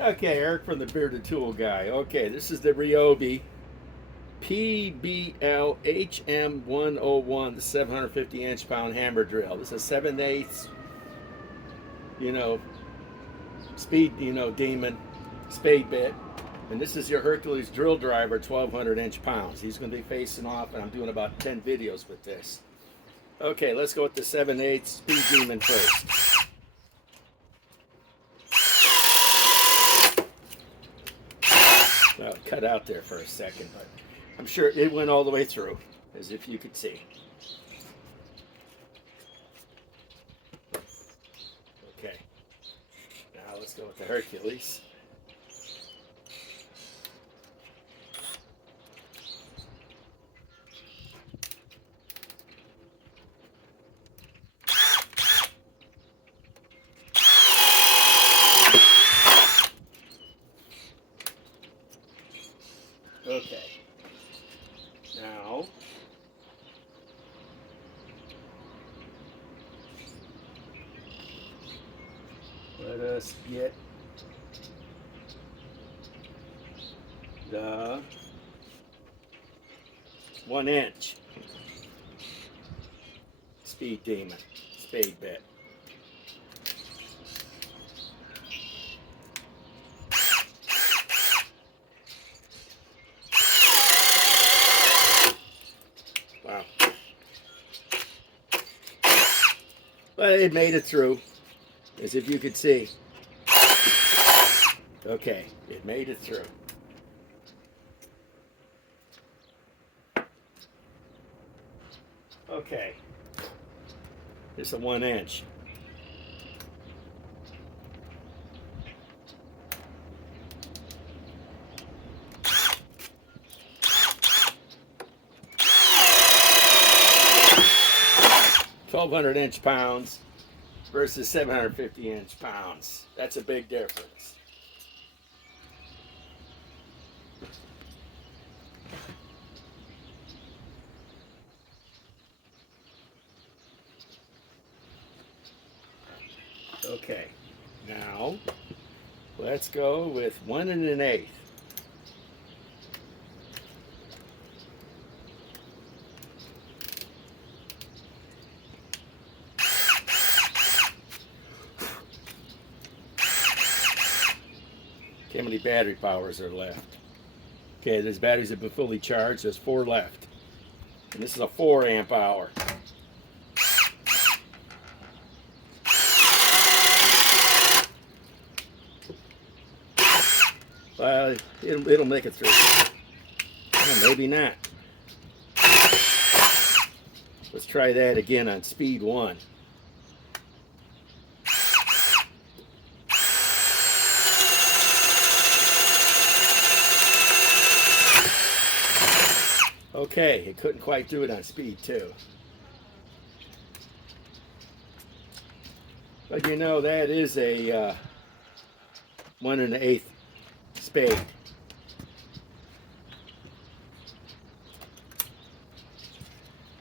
Okay, Eric from the Bearded Tool Guy. Okay, this is the RYOBI PBLHM101, the 750 inch pound hammer drill. This is 7/8, you know, speed, demon, spade bit. And this is your Hercules drill driver, 1200 inch pounds. He's going to be facing off, and I'm doing about 10 videos with this. Okay, let's go with the 7/8 speed demon first. Well, cut out there for a second, but I'm sure it went all the way through, as if you could see. Okay, now let's go with the Hercules. Okay, now let us get the 1 inch speed demon spade bit. Wow. But it made it through, as if you could see. Okay, it made it through. Okay, it's a 1 inch. $1,200 pounds versus 750 pounds. That's a big difference. Okay, now let's go with 1 1/8. Okay, how many battery powers are left? Okay, these batteries have been fully charged. There's 4 left. And this is a 4 amp hour. It'll make it through. Well, maybe not. Let's try that again on speed 1. Okay, it couldn't quite do it on speed 2. But you know, that is a 1 1/8 spade.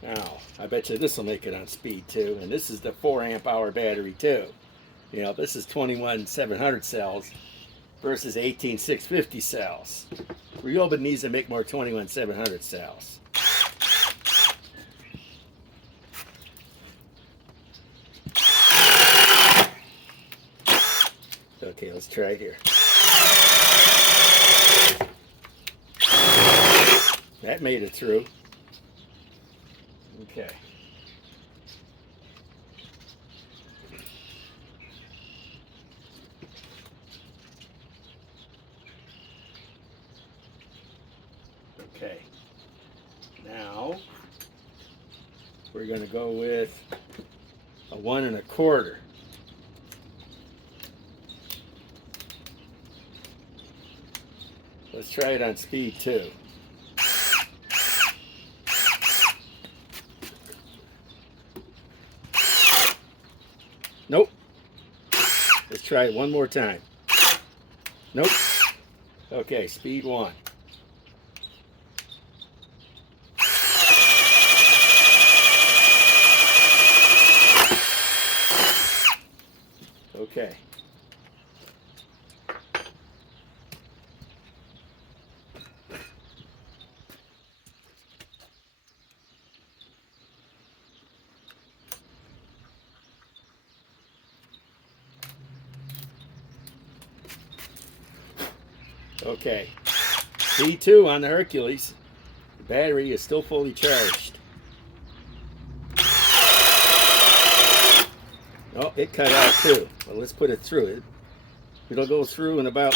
Now, I bet you this will make it on speed 2. And this is the 4 amp hour battery too. You know, this is 21 700 cells versus 18 650 cells. RYOBI needs to make more 21 700 cells. Okay, let's try here. That made it through. Okay. Okay. Now we're going to go with a 1 1/4. Let's try it on speed 2. Nope. Let's try it one more time. Nope. Okay, speed 1. Okay. Okay. C2 on the Hercules. The battery is still fully charged. Oh, it cut out too. Well, let's put it through it. It'll go through in about...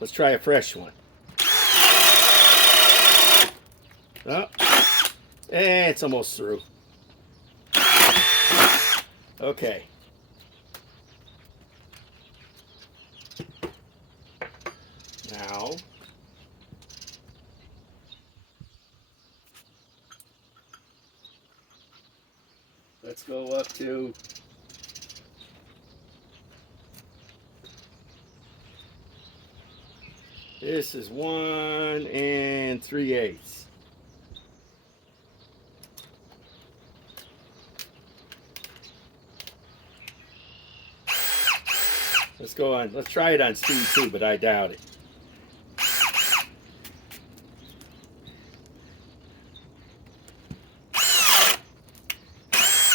Let's try a fresh one. Oh, it's almost through. Okay. Now, let's go up to this is 1 3/8. Let's go on. Let's try it on speed 2, but I doubt it.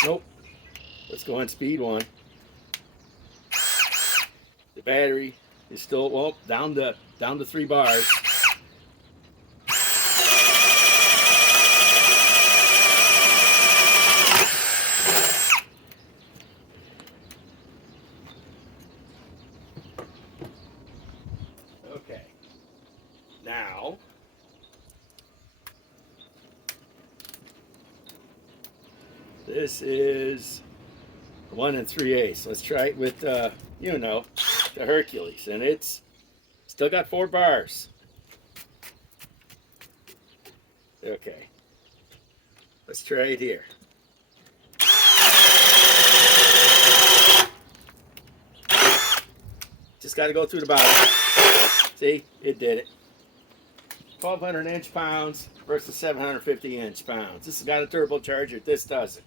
Nope. Let's go on speed 1. The battery is still, well, down to 3 bars. Okay. Now, this is 1 3/8. Let's try it with, you know, the Hercules, and it's still got 4 bars. Okay. Let's try it here. Just got to go through the bottom. See, it did it. 1,200 inch-pounds versus 750 inch-pounds. This has got a turbocharger. This doesn't.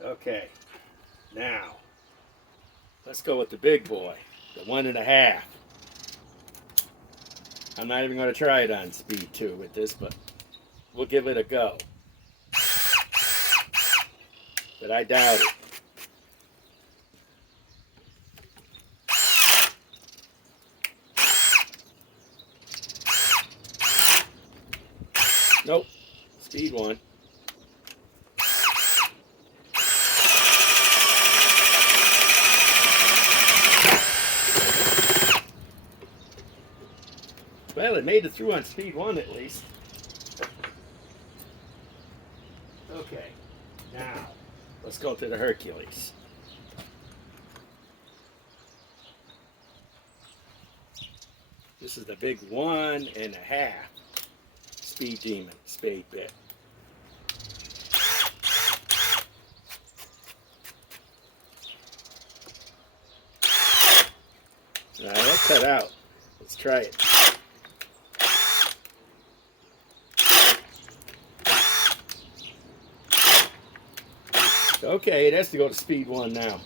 Okay, now let's go with the big boy, the 1 1/2. I'm not even going to try it on speed 2 with this, but we'll give it a go. But I doubt it. Nope, speed 1. Well, it made it through on speed 1 at least. Okay, now let's go to the Hercules. This is the big 1 1/2 Speed Demon Spade bit. Now that cut out. Let's try it. Okay, it has to go to speed 1 now.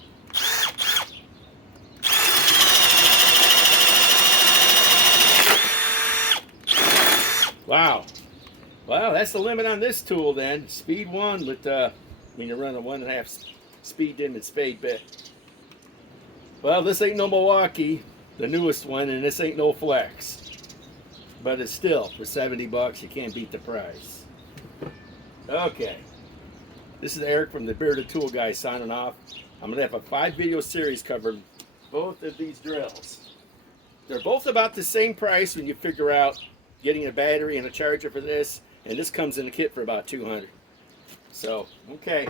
Wow. Well, that's the limit on this tool then. Speed 1 with when you run a 1 1/2 Speed Demon Spade bit. Well, this ain't no Milwaukee, the newest one, and this ain't no Flex. But it's still, for 70 bucks, you can't beat the price. Okay. This is Eric from the Bearded Tool Guy signing off. I'm going to have a 5-video series covering both of these drills. They're both about the same price when you figure out getting a battery and a charger for this. And this comes in a kit for about $200. So, okay.